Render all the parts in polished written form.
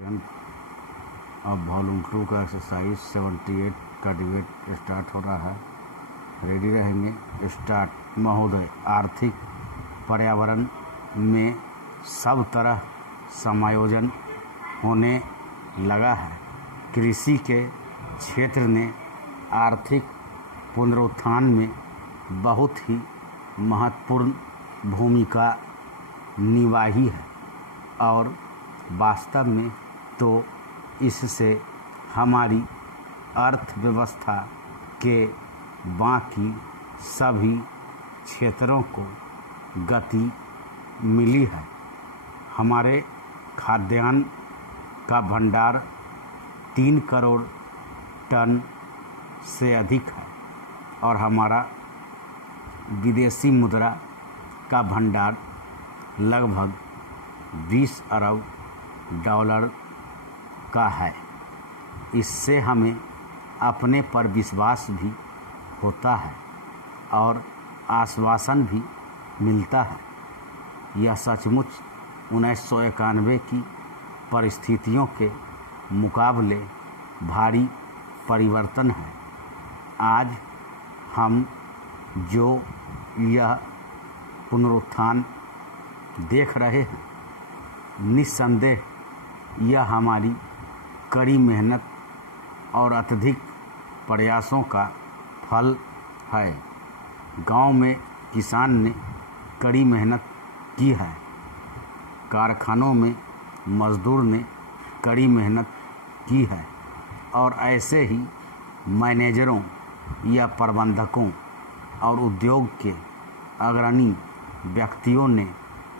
अब वॉल्यूम 2 का एक्सरसाइज 78 का डिबेट स्टार्ट हो रहा है। रेडी रहेंगे। स्टार्ट। महोदय, आर्थिक पर्यावरण में सब तरह समायोजन होने लगा है। कृषि के क्षेत्र ने आर्थिक पुनरुत्थान में बहुत ही महत्वपूर्ण भूमिका निभाई है और वास्तव में तो इससे हमारी अर्थव्यवस्था के बाकी सभी क्षेत्रों को गति मिली है। हमारे खाद्यान्न का भंडार 3 करोड़ टन से अधिक है और हमारा विदेशी मुद्रा का भंडार लगभग 20 अरब डॉलर का है। इससे हमें अपने पर विश्वास भी होता है और आश्वासन भी मिलता है। यह सचमुच 1991 की परिस्थितियों के मुकाबले भारी परिवर्तन है। आज हम जो यह पुनरुत्थान देख रहे हैं, निस्संदेह यह हमारी कड़ी मेहनत और अत्यधिक प्रयासों का फल है। गांव में किसान ने कड़ी मेहनत की है। कारखानों में मजदूर ने कड़ी मेहनत की है और ऐसे ही मैनेजरों या प्रबंधकों और उद्योग के अग्रणी व्यक्तियों ने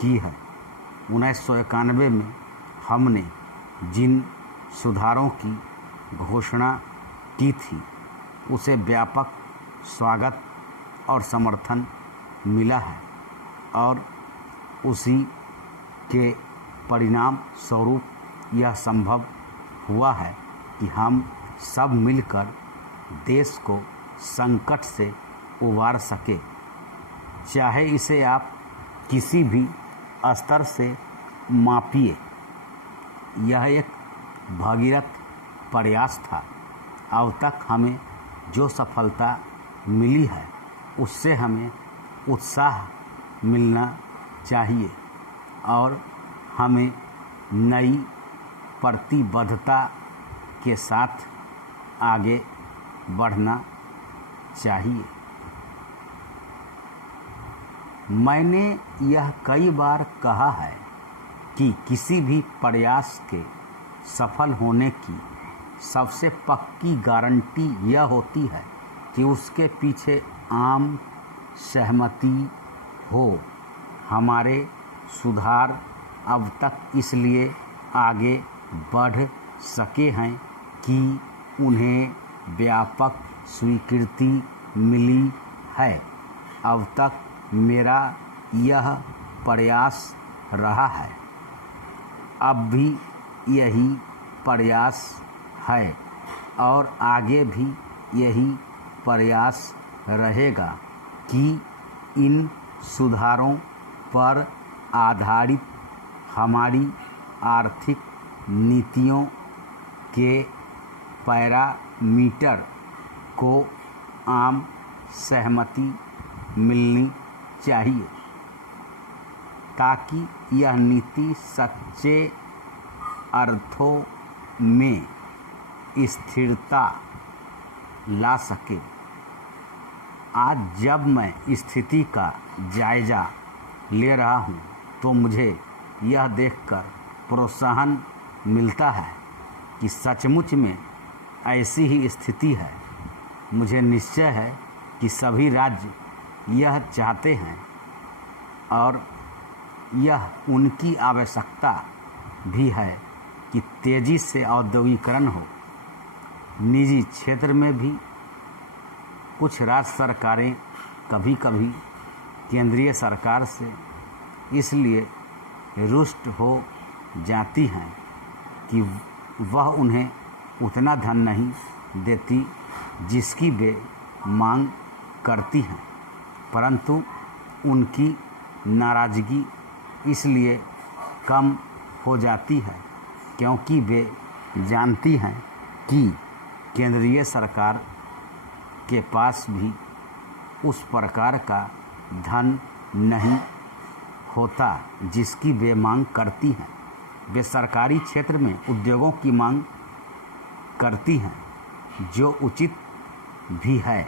की है। 1991 में हमने जिन सुधारों की घोषणा की थी उसे व्यापक स्वागत और समर्थन मिला है और उसी के परिणाम स्वरूप यह संभव हुआ है कि हम सब मिलकर देश को संकट से उबार सके। चाहे इसे आप किसी भी स्तर से मापिए, यह एक भगीरथ प्रयास था। अब तक हमें जो सफलता मिली है उससे हमें उत्साह मिलना चाहिए और हमें नई प्रतिबद्धता के साथ आगे बढ़ना चाहिए। मैंने यह कई बार कहा है कि किसी भी प्रयास के सफल होने की सबसे पक्की गारंटी यह होती है कि उसके पीछे आम सहमति हो। हमारे सुधार अब तक इसलिए आगे बढ़ सके हैं कि उन्हें व्यापक स्वीकृति मिली है। अब तक मेरा यह प्रयास रहा है, अब भी यही प्रयास है और आगे भी यही प्रयास रहेगा कि इन सुधारों पर आधारित हमारी आर्थिक नीतियों के पैरामीटर को आम सहमति मिलनी चाहिए ताकि यह नीति सच्चे अर्थों में स्थिरता ला सके। आज जब मैं स्थिति का जायज़ा ले रहा हूं, तो मुझे यह देखकर प्रोत्साहन मिलता है कि सचमुच में ऐसी ही स्थिति है। मुझे निश्चय है कि सभी राज्य यह चाहते हैं और यह उनकी आवश्यकता भी है कि तेज़ी से औद्योगिकरण हो। निजी क्षेत्र में भी कुछ राज्य सरकारें कभी कभी केंद्रीय सरकार से इसलिए रुष्ट हो जाती हैं कि वह उन्हें उतना धन नहीं देती जिसकी वे मांग करती हैं, परंतु उनकी नाराज़गी इसलिए कम हो जाती है क्योंकि वे जानती हैं कि केंद्रीय सरकार के पास भी उस प्रकार का धन नहीं होता जिसकी वे मांग करती हैं। वे सरकारी क्षेत्र में उद्योगों की मांग करती हैं, जो उचित भी है,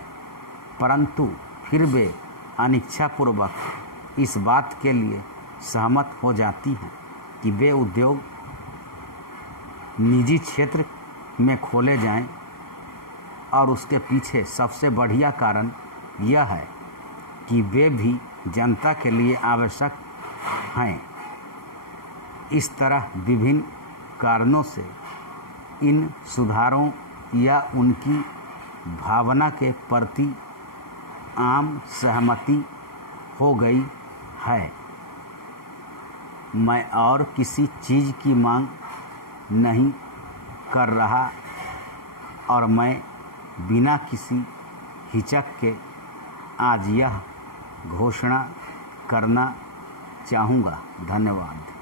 परंतु फिर वे अनिच्छापूर्वक इस बात के लिए सहमत हो जाती हैं कि वे उद्योग निजी क्षेत्र में खोले जाएं, और उसके पीछे सबसे बढ़िया कारण यह है कि वे भी जनता के लिए आवश्यक हैं। इस तरह विभिन्न कारणों से इन सुधारों या उनकी भावना के प्रति आम सहमति हो गई है। मैं और किसी चीज़ की मांग नहीं कर रहा, और मैं बिना किसी हिचक के आज यह घोषणा करना चाहूँगा। धन्यवाद।